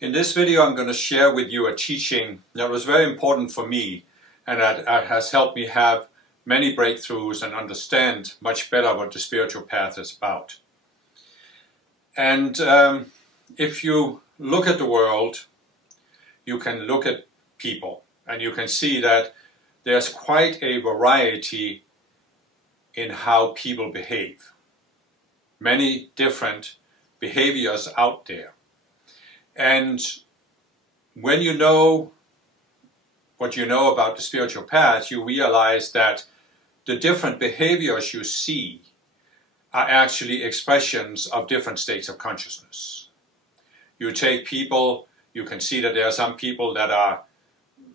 In this video, I'm going to share with you a teaching that was very important for me and that has helped me have many breakthroughs and understand much better what the spiritual path is about. And if you look at the world, you can look at people and you can see that there's quite a variety in how people behave. Many different behaviors out there. And when you know what you know about the spiritual path, you realize that the different behaviors you see are actually expressions of different states of consciousness. You take people, you can see that there are some people that are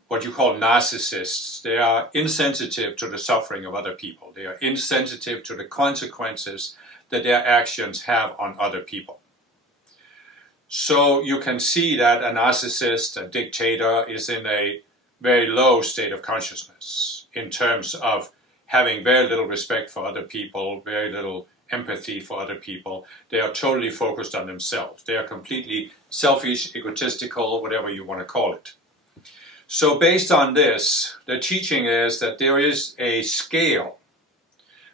what you call narcissists. They are insensitive to the suffering of other people. They are insensitive to the consequences that their actions have on other people. So you can see that a narcissist, a dictator, is in a very low state of consciousness in terms of having very little respect for other people, very little empathy for other people. They are totally focused on themselves. They are completely selfish, egotistical, whatever you want to call it. So based on this, the teaching is that there is a scale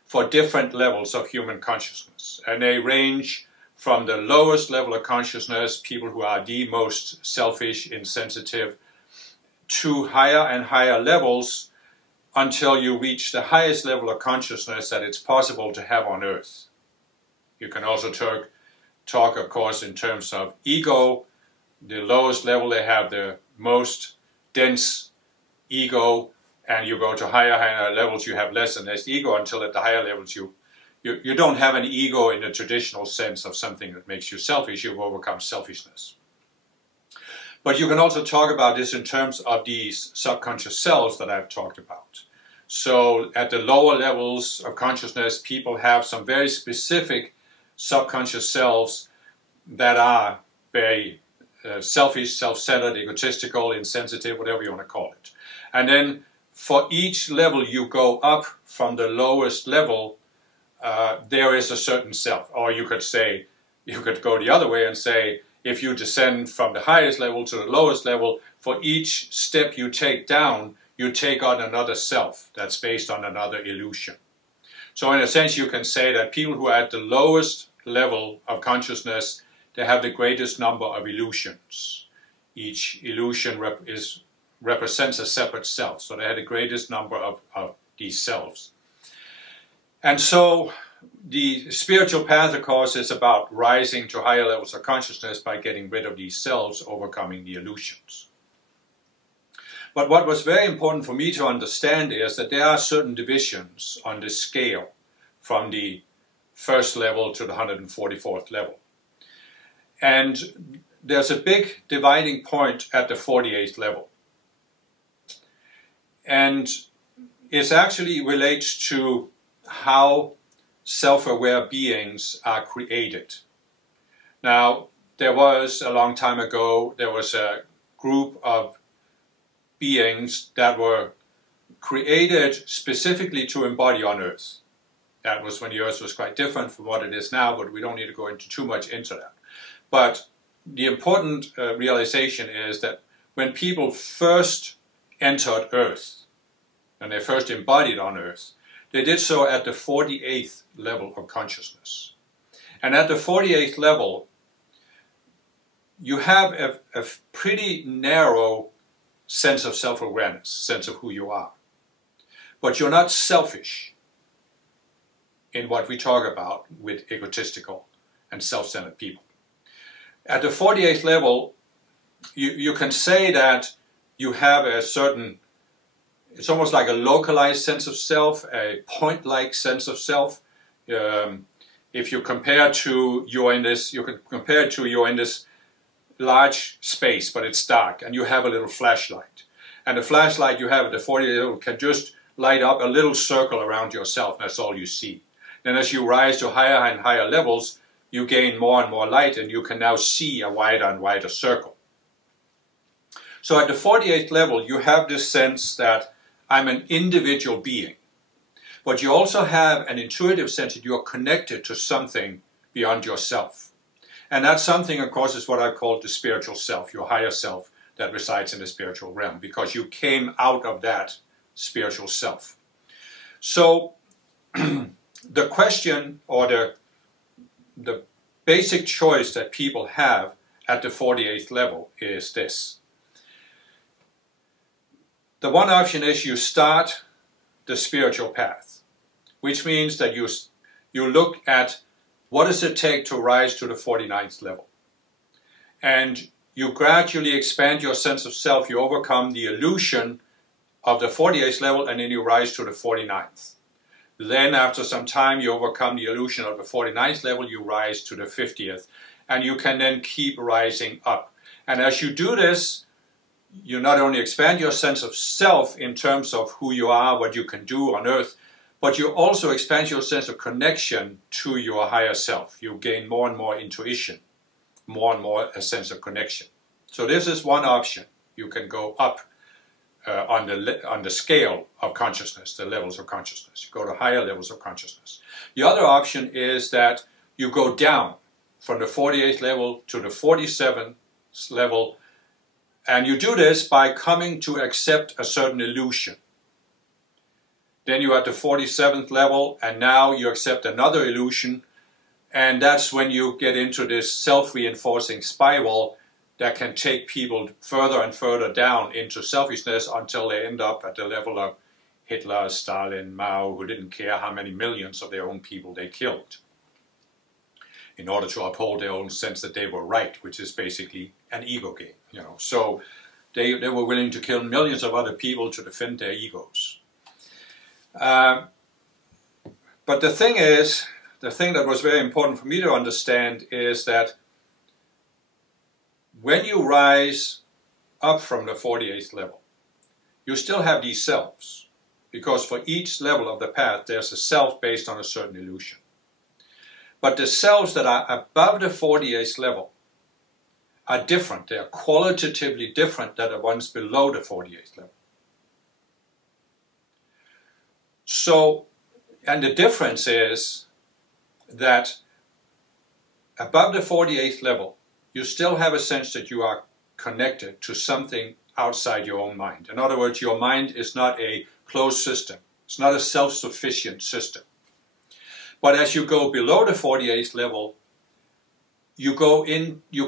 for different levels of human consciousness, and they range from the lowest level of consciousness, people who are the most selfish, insensitive, to higher and higher levels until you reach the highest level of consciousness that it's possible to have on Earth. You can also talk, of course, in terms of ego. The lowest level, they have the most dense ego, and you go to higher levels, you have less and less ego, until at the higher levels you don't have an ego in the traditional sense of something that makes you selfish. You've overcome selfishness. But you can also talk about this in terms of these subconscious selves that I've talked about. So at the lower levels of consciousness, people have some very specific subconscious selves that are very selfish, self-centered, egotistical, insensitive, whatever you want to call it. And then for each level you go up from the lowest level, there is a certain self. Or you could say, you could go the other way and say, if you descend from the highest level to the lowest level, for each step you take down, you take on another self that's based on another illusion. So in a sense, you can say that people who are at the lowest level of consciousness, they have the greatest number of illusions. Each illusion represents a separate self. So they have the greatest number of these selves. And so the spiritual path, of course, is about rising to higher levels of consciousness by getting rid of these selves, overcoming the illusions. But what was very important for me to understand is that there are certain divisions on this scale from the first level to the 144th level. And there's a big dividing point at the 48th level. And it actually relates to how self-aware beings are created. Now, there was, a long time ago, there was a group of beings that were created specifically to embody on Earth. That was when the Earth was quite different from what it is now, but we don't need to go into too much into that. But the important realization is that when people first entered Earth, and they first embodied on Earth, they did so at the 48th level of consciousness. And at the 48th level, you have a pretty narrow sense of self-awareness, sense of who you are. But you're not selfish in what we talk about with egotistical and self-centered people. At the 48th level, you can say that you have a certain, it's almost like a localized sense of self, a point-like sense of self. If you compare to you're in this, you can compare it to you're in this large space, but it's dark, and you have a little flashlight. And the flashlight you have at the 48th level can just light up a little circle around yourself, and that's all you see. Then as you rise to higher and higher levels, you gain more and more light, and you can now see a wider and wider circle. So at the 48th level, you have this sense that I'm an individual being. But you also have an intuitive sense that you are connected to something beyond yourself. And that something, of course, is what I call the spiritual self, your higher self that resides in the spiritual realm, because you came out of that spiritual self. So the question, or the basic choice that people have at the 48th level is this. The one option is you start the spiritual path, which means that you look at what does it take to rise to the 49th level. And you gradually expand your sense of self, you overcome the illusion of the 48th level, and then you rise to the 49th. Then after some time you overcome the illusion of the 49th level, you rise to the 50th. And you can then keep rising up. And as you do this, you not only expand your sense of self in terms of who you are, what you can do on earth, but you also expand your sense of connection to your higher self. You gain more and more intuition, more and more a sense of connection. So this is one option. You can go up on the scale of consciousness, the levels of consciousness. You go to higher levels of consciousness. The other option is that you go down from the 48th level to the 47th level, and you do this by coming to accept a certain illusion. Then you're at the 47th level, and now you accept another illusion, and that's when you get into this self-reinforcing spiral that can take people further and further down into selfishness until they end up at the level of Hitler, Stalin, Mao, who didn't care how many millions of their own people they killed in order to uphold their own sense that they were right, which is basically an ego game. So they were willing to kill millions of other people to defend their egos. But the thing that was very important for me to understand is that when you rise up from the 48th level, you still have these selves, because for each level of the path there's a self based on a certain illusion. But the selves that are above the 48th level are different. They are qualitatively different than the ones below the 48th level. So, and the difference is that above the 48th level, you still have a sense that you are connected to something outside your own mind. In other words, your mind is not a closed system. It's not a self-sufficient system. But as you go below the 48th level, you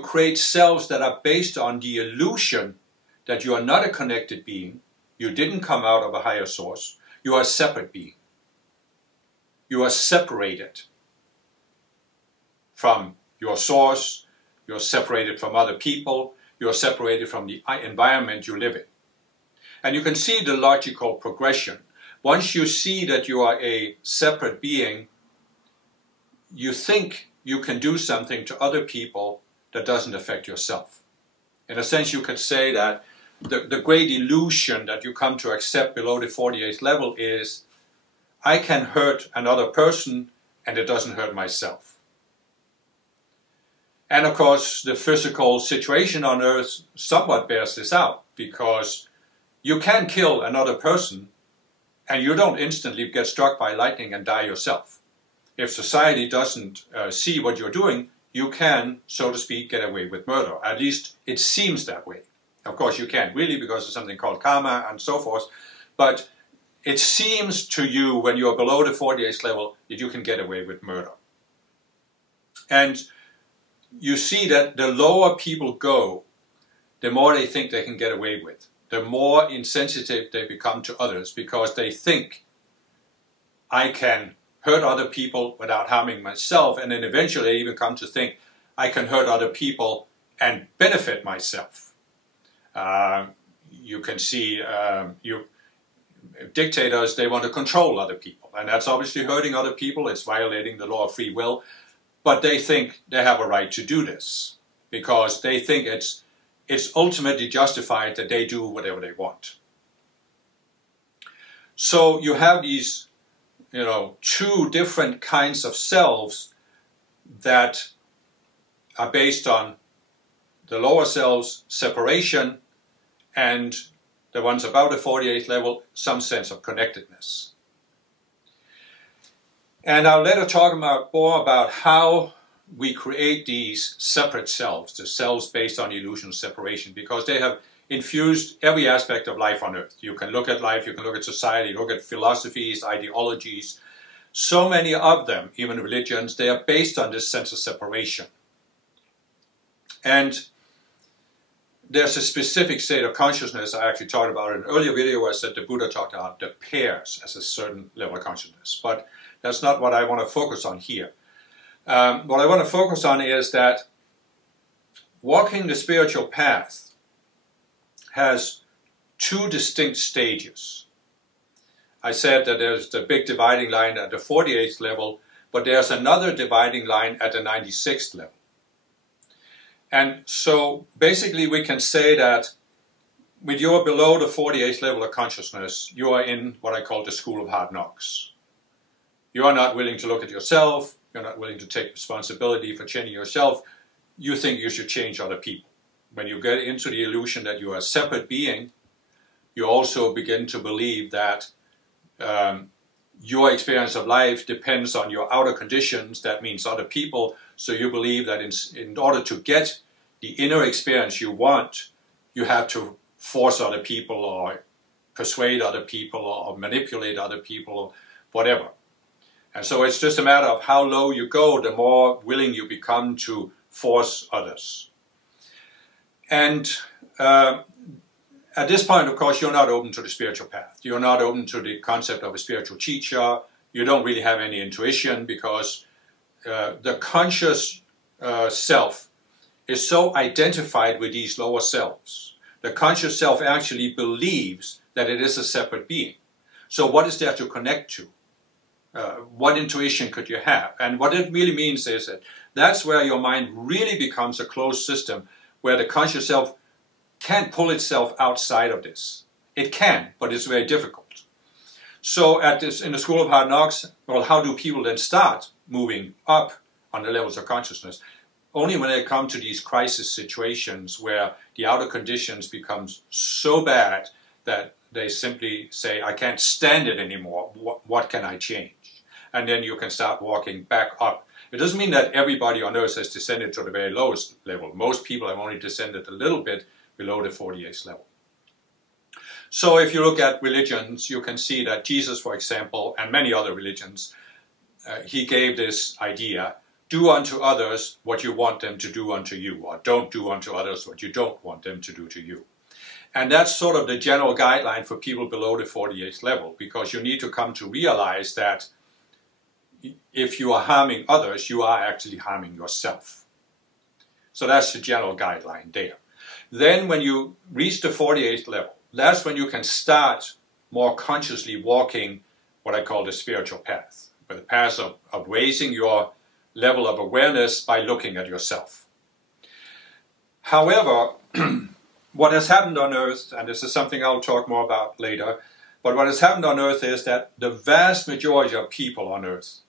create selves that are based on the illusion that you are not a connected being, you didn't come out of a higher source, you are a separate being. You are separated from your source, you're separated from other people, you're separated from the environment you live in. And you can see the logical progression. Once you see that you are a separate being, you think you can do something to other people that doesn't affect yourself. In a sense, you could say that the great illusion that you come to accept below the 48th level is, I can hurt another person and it doesn't hurt myself. And of course, the physical situation on Earth somewhat bears this out, because you can kill another person and you don't instantly get struck by lightning and die yourself. If society doesn't see what you're doing, you can, so to speak, get away with murder. At least it seems that way. Of course, you can't really, because there's something called karma and so forth. But it seems to you, when you're below the 48th level, that you can get away with murder. And you see that the lower people go, the more they think they can get away with. The more insensitive they become to others, because they think, I can hurt other people without harming myself, and then eventually they even come to think, I can hurt other people and benefit myself. You can see dictators, they want to control other people, and that's obviously hurting other people, it's violating the law of free will, but they think they have a right to do this, because they think it's ultimately justified that they do whatever they want. So you have these two different kinds of selves that are based on the lower selves separation, and the ones above the 48th level, some sense of connectedness. And I'll later talk more about how we create these separate selves, the selves based on the illusion of separation, because they have infused every aspect of life on earth. You can look at life, you can look at society, look at philosophies, ideologies. So many of them, even religions, they are based on this sense of separation. And there's a specific state of consciousness I actually talked about in an earlier video where I said the Buddha talked about the pairs as a certain level of consciousness. But that's not what I want to focus on here. What I want to focus on is that walking the spiritual path has two distinct stages. I said that there's the big dividing line at the 48th level, but there's another dividing line at the 96th level. And so basically we can say that when you're below the 48th level of consciousness, you are in what I call the school of hard knocks. You are not willing to look at yourself, you're not willing to take responsibility for changing yourself, you think you should change other people. When you get into the illusion that you are a separate being, you also begin to believe that your experience of life depends on your outer conditions, that means other people, so you believe that in order to get the inner experience you want, you have to force other people or persuade other people or manipulate other people or whatever. And so it's just a matter of how low you go, the more willing you become to force others. And at this point, of course, you're not open to the spiritual path. You're not open to the concept of a spiritual teacher. You don't really have any intuition because the conscious self is so identified with these lower selves. The conscious self actually believes that it is a separate being. So what is there to connect to? What intuition could you have? And what it really means is that that's where your mind really becomes a closed system, where the conscious self can't pull itself outside of this. It can, but it's very difficult. So in the school of hard knocks, well, how do people then start moving up on the levels of consciousness? Only when they come to these crisis situations where the outer conditions become so bad that they simply say, I can't stand it anymore, what can I change? And then you can start walking back up. It doesn't mean that everybody on earth has descended to the very lowest level. Most people have only descended a little bit below the 48th level. So if you look at religions, you can see that Jesus, for example, and many other religions, he gave this idea, do unto others what you want them to do unto you, or don't do unto others what you don't want them to do to you. And that's sort of the general guideline for people below the 48th level, because you need to come to realize that if you are harming others, you are actually harming yourself. So that's the general guideline there. Then when you reach the 48th level, that's when you can start more consciously walking what I call the spiritual path, the path of raising your level of awareness by looking at yourself. However, what has happened on earth, and this is something I'll talk more about later, but what has happened on earth is that the vast majority of people on earth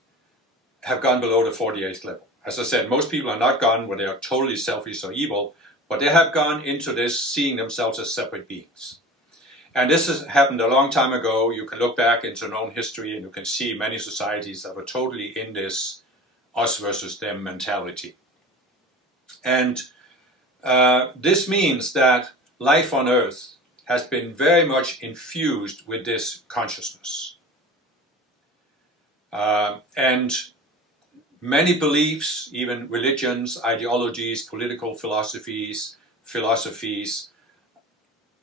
have gone below the 48th level. As I said, most people are not gone where they are totally selfish or evil, but they have gone into this seeing themselves as separate beings. And this has happened a long time ago. You can look back into known history and you can see many societies that were totally in this us versus them mentality. And this means that life on earth has been very much infused with this consciousness. And many beliefs, even religions, ideologies, political philosophies,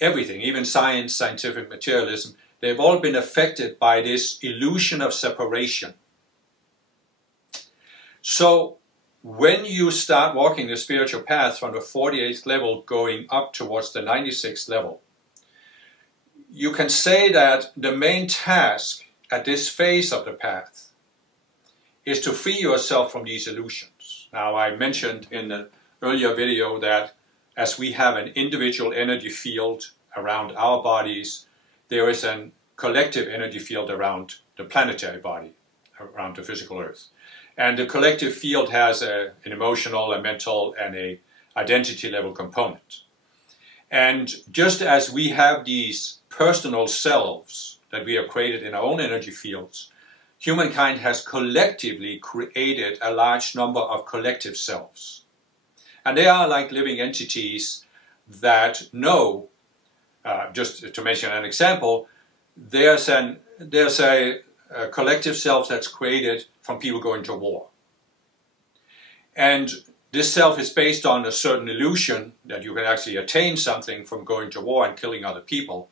everything, even science, scientific materialism, they've all been affected by this illusion of separation. So when you start walking the spiritual path from the 48th level going up towards the 96th level, you can say that the main task at this phase of the path is to free yourself from these illusions. Now, I mentioned in the earlier video that as we have an individual energy field around our bodies, there is a collective energy field around the planetary body, around the physical Earth. And the collective field has an emotional, a mental, and an identity level component. And just as we have these personal selves that we have created in our own energy fields, humankind has collectively created a large number of collective selves. And they are like living entities that know, just to mention an example, there's a collective self that's created from people going to war. And this self is based on a certain illusion that you can actually attain something from going to war and killing other people.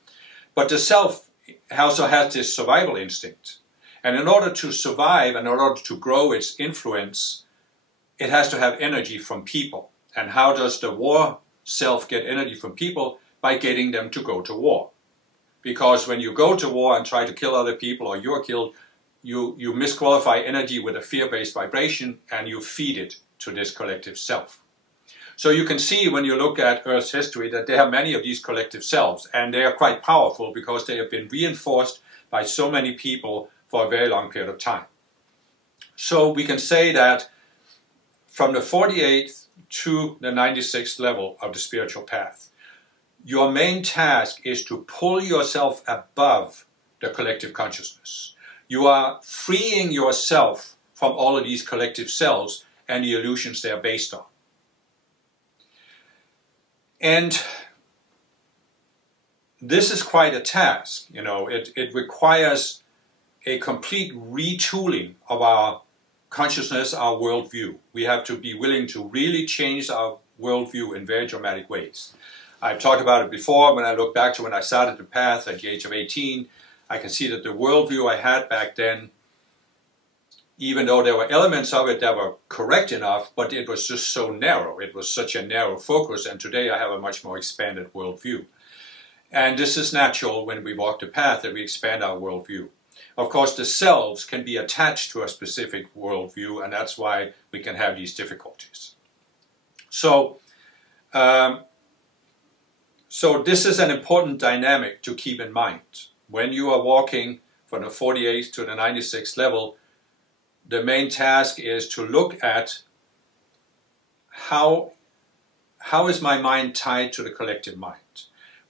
But the self also has this survival instinct. And in order to survive and in order to grow its influence, it has to have energy from people. And how does the war self get energy from people? By getting them to go to war. Because when you go to war and try to kill other people or you're killed, you misqualify energy with a fear-based vibration and you feed it to this collective self. So you can see when you look at Earth's history that there are many of these collective selves, and they are quite powerful because they have been reinforced by so many people for a very long period of time. So we can say that from the 48th to the 96th level of the spiritual path, your main task is to pull yourself above the collective consciousness. You are freeing yourself from all of these collective selves and the illusions they are based on. And this is quite a task, you know. It requires a complete retooling of our consciousness, our worldview. We have to be willing to really change our worldview in very dramatic ways. I've talked about it before. When I look back to when I started the path at the age of 18, I can see that the worldview I had back then, even though there were elements of it that were correct enough, but it was just so narrow. It was such a narrow focus, and today I have a much more expanded worldview. And this is natural when we walk the path, that we expand our worldview. Of course, the selves can be attached to a specific worldview, and that's why we can have these difficulties. So this is an important dynamic to keep in mind. When you are walking from the 48th to the 96th level, the main task is to look at how is my mind tied to the collective mind?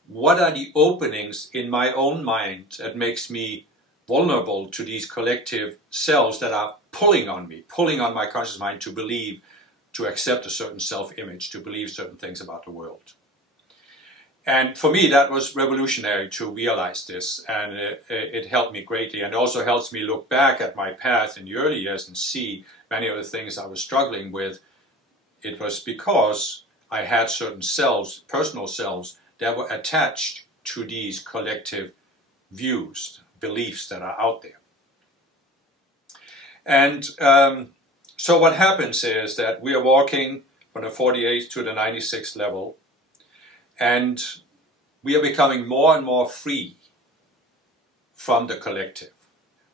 What are the openings in my own mind that makes me vulnerable to these collective selves that are pulling on me, pulling on my conscious mind to believe, to accept a certain self-image, to believe certain things about the world? And for me, that was revolutionary to realize this, and it helped me greatly, and also helps me look back at my path in the early years and see many of the things I was struggling with. It was because I had certain selves, personal selves, that were attached to these collective views, beliefs that are out there. And so what happens is that we are walking from the 48th to the 96th level, and we are becoming more and more free from the collective.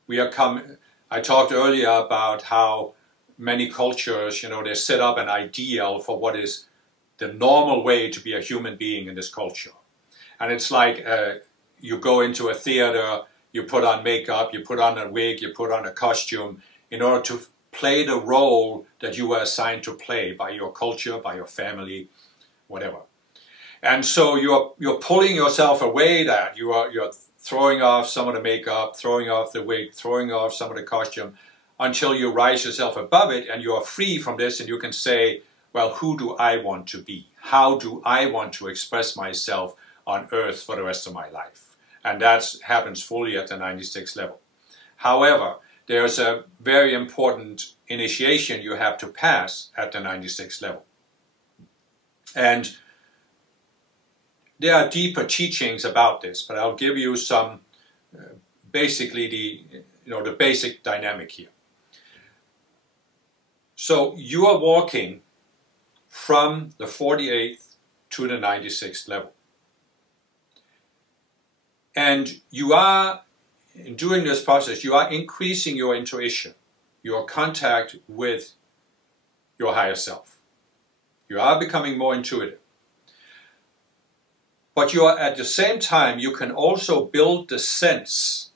I talked earlier about how many cultures, you know, they set up an ideal for what is the normal way to be a human being in this culture. And it's like you go into a theater, you put on makeup, you put on a wig, you put on a costume in order to play the role that you were assigned to play by your culture, by your family, whatever. And so you're pulling yourself away that you're throwing off some of the makeup, throwing off the wig, throwing off some of the costume, until you rise yourself above it and you are free from this, and you can say, well, who do I want to be? How do I want to express myself on earth for the rest of my life? And that happens fully at the 96th level. However, there's a very important initiation you have to pass at the 96th level. And there are deeper teachings about this, but I'll give you some, basically the basic dynamic here. So you are walking from the 48th to the 96th level. And you are, in doing this process, you are increasing your intuition, your contact with your higher self. You are becoming more intuitive. But you are, at the same time, you can also build the sense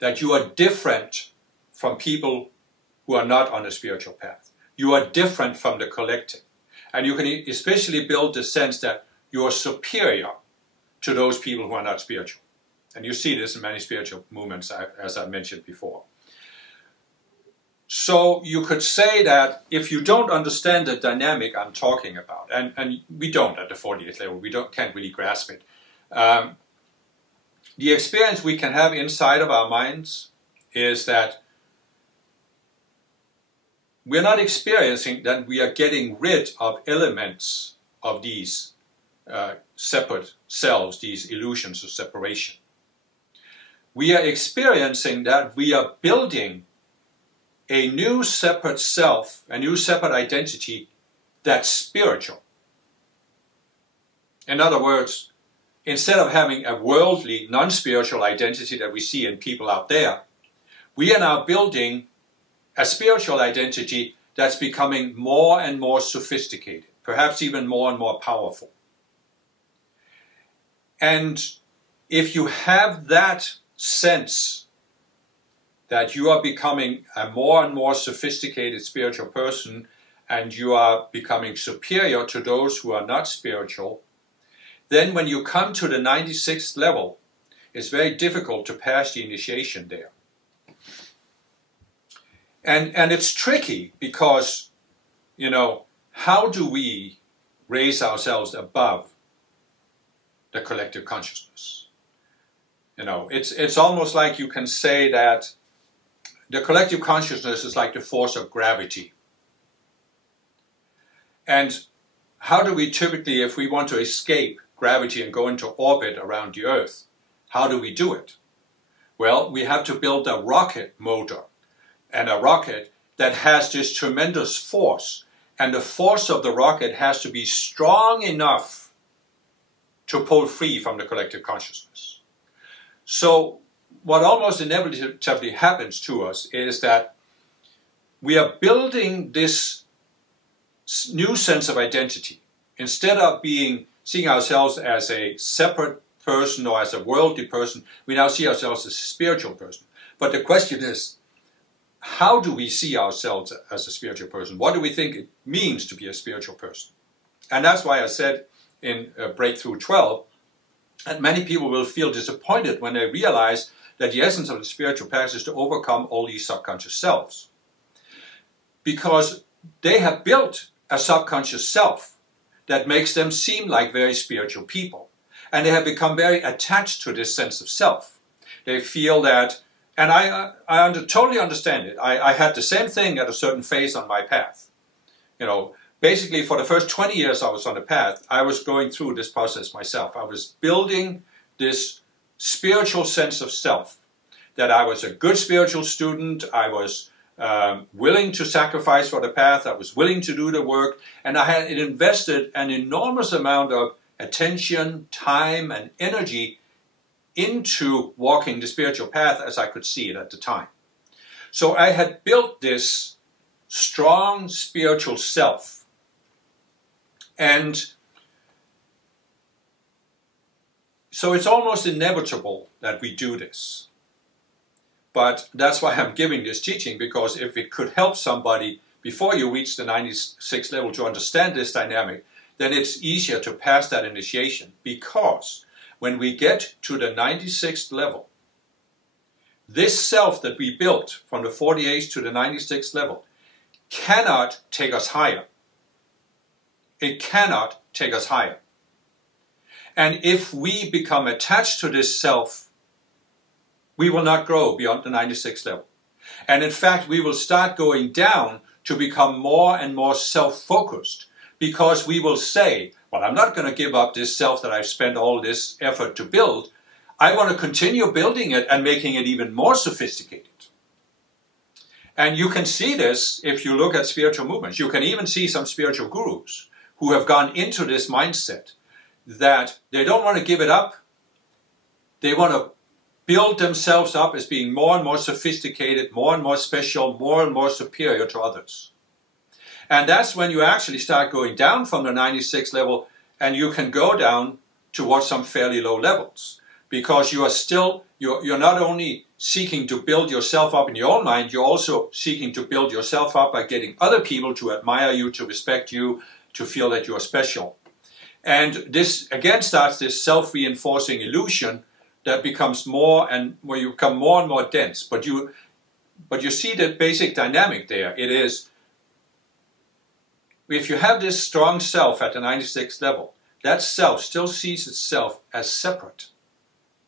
that you are different from people who are not on the spiritual path. You are different from the collective. And you can especially build the sense that you are superior to those people who are not spiritual. And you see this in many spiritual movements, as I mentioned before. So you could say that if you don't understand the dynamic I'm talking about, and we don't at the 40th level, can't really grasp it, the experience we can have inside of our minds is that we're not experiencing that we are getting rid of elements of these separate selves, these illusions of separation. We are experiencing that we are building a new separate self, a new separate identity that's spiritual. In other words, instead of having a worldly, non-spiritual identity that we see in people out there, we are now building a spiritual identity that's becoming more and more sophisticated, perhaps even more and more powerful. And if you have that sense that you are becoming a more and more sophisticated spiritual person and you are becoming superior to those who are not spiritual, then when you come to the 96th level, it's very difficult to pass the initiation there. And it's tricky because, you know, how do we raise ourselves above the collective consciousness? You know, it's almost like you can say that the collective consciousness is like the force of gravity. And how do we typically, if we want to escape gravity and go into orbit around the Earth, how do we do it? Well, we have to build a rocket motor, and a rocket that has this tremendous force. And the force of the rocket has to be strong enough to pull free from the collective consciousness. So what almost inevitably happens to us is that we are building this new sense of identity. Instead of seeing ourselves as a separate person or as a worldly person, we now see ourselves as a spiritual person. But the question is, how do we see ourselves as a spiritual person? What do we think it means to be a spiritual person? And that's why I said in Breakthrough 12 that many people will feel disappointed when they realize that the essence of the spiritual path is to overcome all these subconscious selves. Because they have built a subconscious self that makes them seem like very spiritual people. And they have become very attached to this sense of self. They feel that, and I totally understand it. I had the same thing at a certain phase on my path. You know, basically for the first 20 years I was on the path, I was going through this process myself. I was building this spiritual sense of self, that I was a good spiritual student, I was willing to sacrifice for the path, I was willing to do the work, and I had invested an enormous amount of attention, time, and energy into walking the spiritual path as I could see it at the time. So I had built this strong spiritual self. And so it's almost inevitable that we do this. But that's why I'm giving this teaching, because if it could help somebody before you reach the 96th level to understand this dynamic, then it's easier to pass that initiation. Because when we get to the 96th level, this self that we built from the 48th to the 96th level cannot take us higher. It cannot take us higher. And if we become attached to this self, we will not grow beyond the 96th level. And in fact, we will start going down to become more and more self-focused, because we will say, well, I'm not going to give up this self that I've spent all this effort to build. I want to continue building it and making it even more sophisticated. And you can see this if you look at spiritual movements. You can even see some spiritual gurus who have gone into this mindset that they don't want to give it up. They want to build themselves up as being more and more sophisticated, more and more special, more and more superior to others. And that's when you actually start going down from the 96th level, and you can go down towards some fairly low levels. Because you are still, you're not only seeking to build yourself up in your own mind, you're also seeking to build yourself up by getting other people to admire you, to respect you, to feel that you are special. And this again starts this self-reinforcing illusion that becomes more and where you become more and more dense. But you see the basic dynamic there. It is, if you have this strong self at the 96th level, that self still sees itself as separate.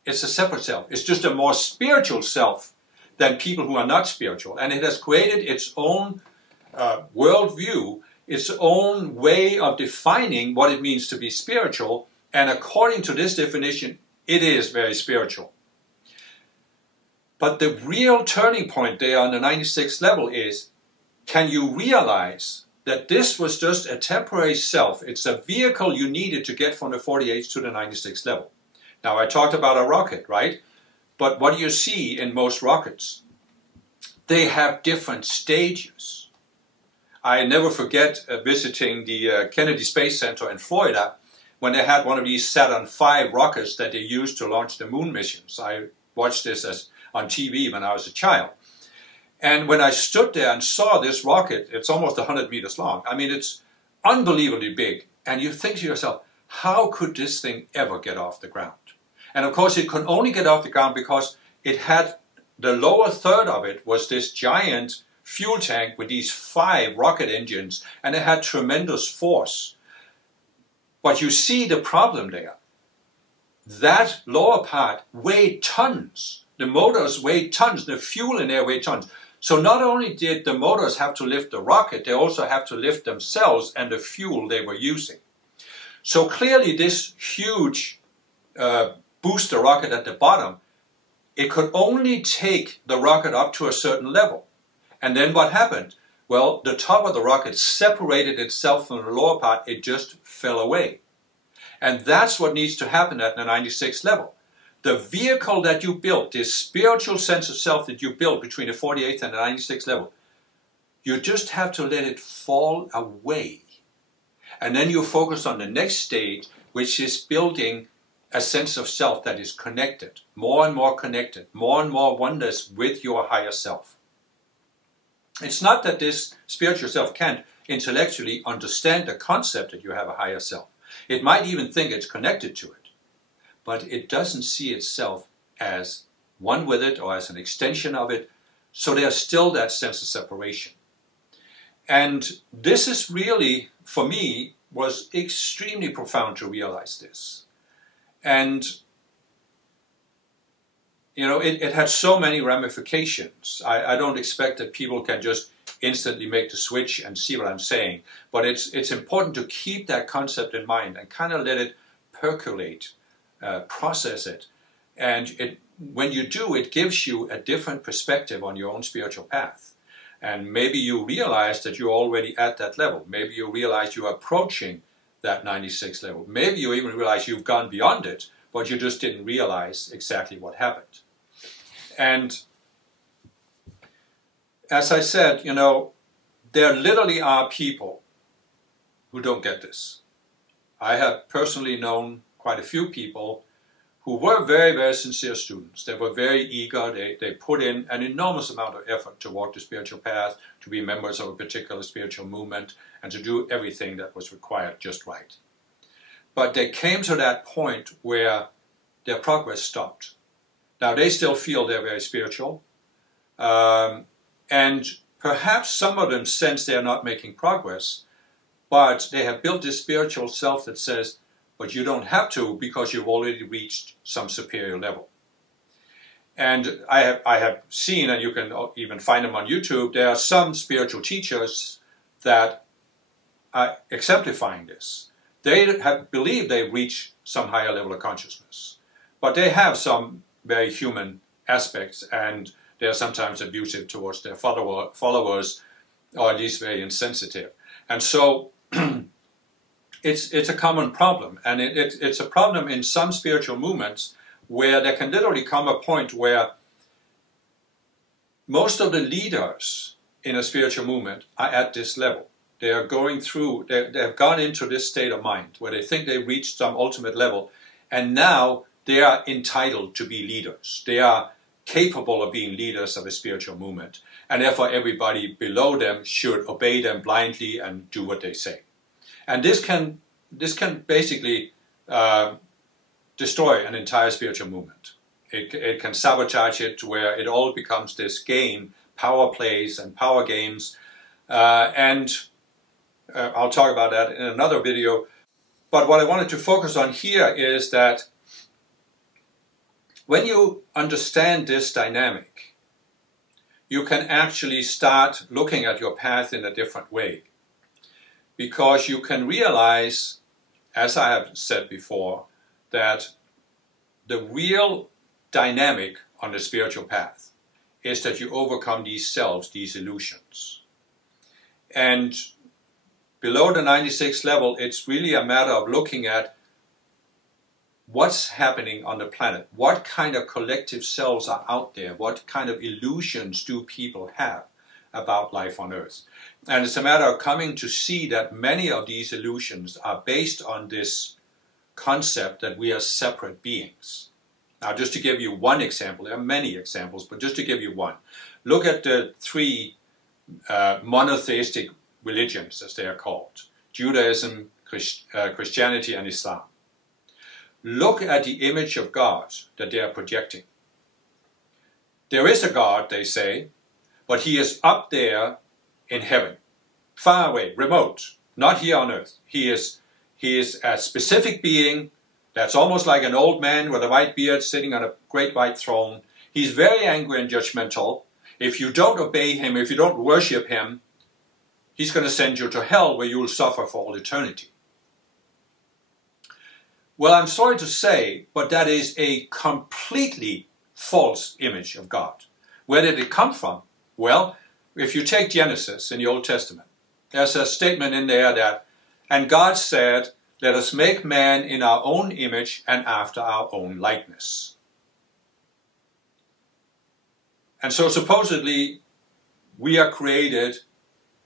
It's a separate self. It's just a more spiritual self than people who are not spiritual. And it has created its own worldview, its own way of defining what it means to be spiritual. And according to this definition, it is very spiritual. But the real turning point there on the 96th level is, can you realize that this was just a temporary self? It's a vehicle you needed to get from the 48th to the 96th level. Now, I talked about a rocket, right? But what do you see in most rockets? They have different stages. I never forget visiting the Kennedy Space Center in Florida when they had one of these Saturn V rockets that they used to launch the moon missions. I watched this on TV when I was a child. And when I stood there and saw this rocket, it's almost 100 meters long. I mean, it's unbelievably big. And you think to yourself, how could this thing ever get off the ground? And of course, it could only get off the ground because it had, the lower third of it was this giant fuel tank with these 5 rocket engines, and it had tremendous force. But you see the problem there. That lower part weighed tons. The motors weighed tons. The fuel in there weighed tons. So not only did the motors have to lift the rocket, they also have to lift themselves and the fuel they were using. So clearly this huge booster rocket at the bottom, it could only take the rocket up to a certain level. And then what happened? Well, the top of the rocket separated itself from the lower part. It just fell away. And that's what needs to happen at the 96th level. The vehicle that you built, this spiritual sense of self that you built between the 48th and the 96th level, you just have to let it fall away. And then you focus on the next stage, which is building a sense of self that is connected, more and more connected, more and more oneness with your higher self. It's not that this spiritual self can't intellectually understand the concept that you have a higher self. It might even think it's connected to it, but it doesn't see itself as one with it or as an extension of it, so there's still that sense of separation. And this is really, for me, was extremely profound to realize this. And, you know, it had so many ramifications. I don't expect that people can just instantly make the switch and see what I'm saying. But it's important to keep that concept in mind and kind of let it percolate, process it. And when you do, it gives you a different perspective on your own spiritual path. And maybe you realize that you're already at that level. Maybe you realize you're approaching that 96 level. Maybe you even realize you've gone beyond it, but you just didn't realize exactly what happened. And as I said, you know, there literally are people who don't get this. I have personally known quite a few people who were very, very sincere students. They were very eager. They put in an enormous amount of effort to walk the spiritual path, to be members of a particular spiritual movement, and to do everything that was required just right. But they came to that point where their progress stopped. Now, they still feel they're very spiritual, and perhaps some of them sense they're not making progress, but they have built this spiritual self that says, but you don't have to because you've already reached some superior level. And I have seen, and you can even find them on YouTube, there are some spiritual teachers that are exemplifying this. They believe they've reached some higher level of consciousness, but they have some very human aspects, and they are sometimes abusive towards their followers, or at least very insensitive. And so it's a common problem, and it's a problem in some spiritual movements where there can literally come a point where most of the leaders in a spiritual movement are at this level. They are going through, they have gone into this state of mind where they think they've reached some ultimate level, and now they are entitled to be leaders. They are capable of being leaders of a spiritual movement, and therefore everybody below them should obey them blindly and do what they say. And this can basically destroy an entire spiritual movement. It can sabotage it to where it all becomes this game, power plays and power games. And I'll talk about that in another video. But what I wanted to focus on here is that when you understand this dynamic, you can actually start looking at your path in a different way. Because you can realize, as I have said before, that the real dynamic on the spiritual path is that you overcome these selves, these illusions. And below the 96th level, it's really a matter of looking at what's happening on the planet. What kind of collective selves are out there? What kind of illusions do people have about life on Earth? And it's a matter of coming to see that many of these illusions are based on this concept that we are separate beings. Now, just to give you one example, there are many examples, but just to give you one. Look at the three monotheistic religions, as they are called: Judaism, Christianity, and Islam. Look at the image of God that they are projecting. There is a God, they say, but he is up there in heaven, far away, remote, not here on earth. He is a specific being that's almost like an old man with a white beard sitting on a great white throne. He's very angry and judgmental. If you don't obey him, if you don't worship him, he's going to send you to hell where you will suffer for all eternity. Well, I'm sorry to say, but that is a completely false image of God. Where did it come from? Well, if you take Genesis in the Old Testament, there's a statement in there that, and God said, let us make man in our own image and after our own likeness. And so supposedly we are created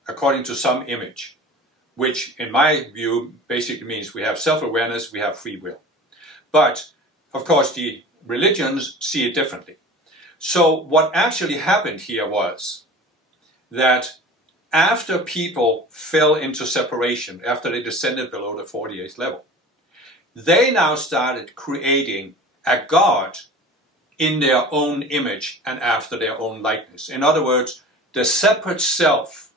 according to some image, which in my view basically means we have self-awareness, we have free will. But of course the religions see it differently. So what actually happened here was that after people fell into separation, after they descended below the 48th level, they now started creating a God in their own image and after their own likeness. In other words, the separate self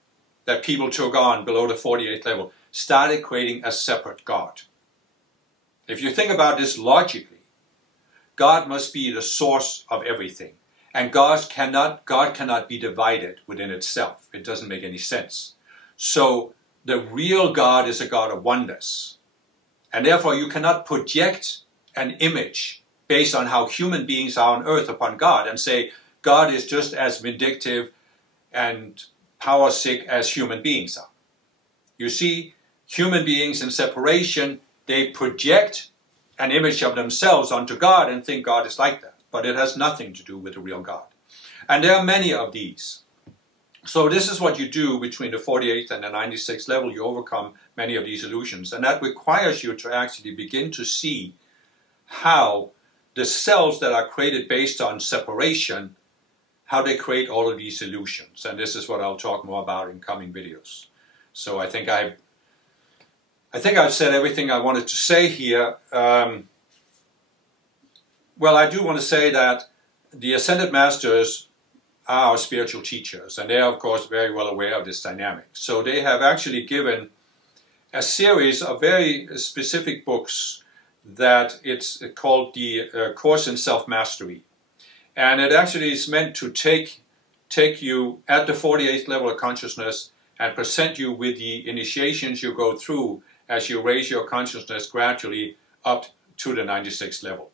that people took on below the 48th level started creating a separate God. If you think about this logically, God must be the source of everything. And God cannot be divided within itself. It doesn't make any sense. So the real God is a God of oneness. And therefore you cannot project an image based on how human beings are on earth upon God and say God is just as vindictive and power sick as human beings are. You see, human beings in separation, they project an image of themselves onto God and think God is like that. But it has nothing to do with the real God. And there are many of these. So this is what you do between the 48th and the 96th level. You overcome many of these illusions. And that requires you to actually begin to see how the selves that are created based on separation, how they create all of these illusions. And this is what I'll talk more about in coming videos. So I think I've said everything I wanted to say here. Well, I do want to say that the Ascended Masters are our spiritual teachers, and they are, of course, very well aware of this dynamic. So they have actually given a series of very specific books that it's called the Course in Self-Mastery. And it actually is meant to take you at the 48th level of consciousness and present you with the initiations you go through as you raise your consciousness gradually up to the 96th level.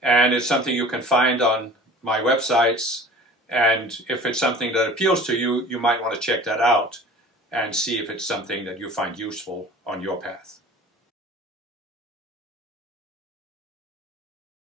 And it's something you can find on my websites, and if it's something that appeals to you, you might want to check that out and see if it's something that you find useful on your path.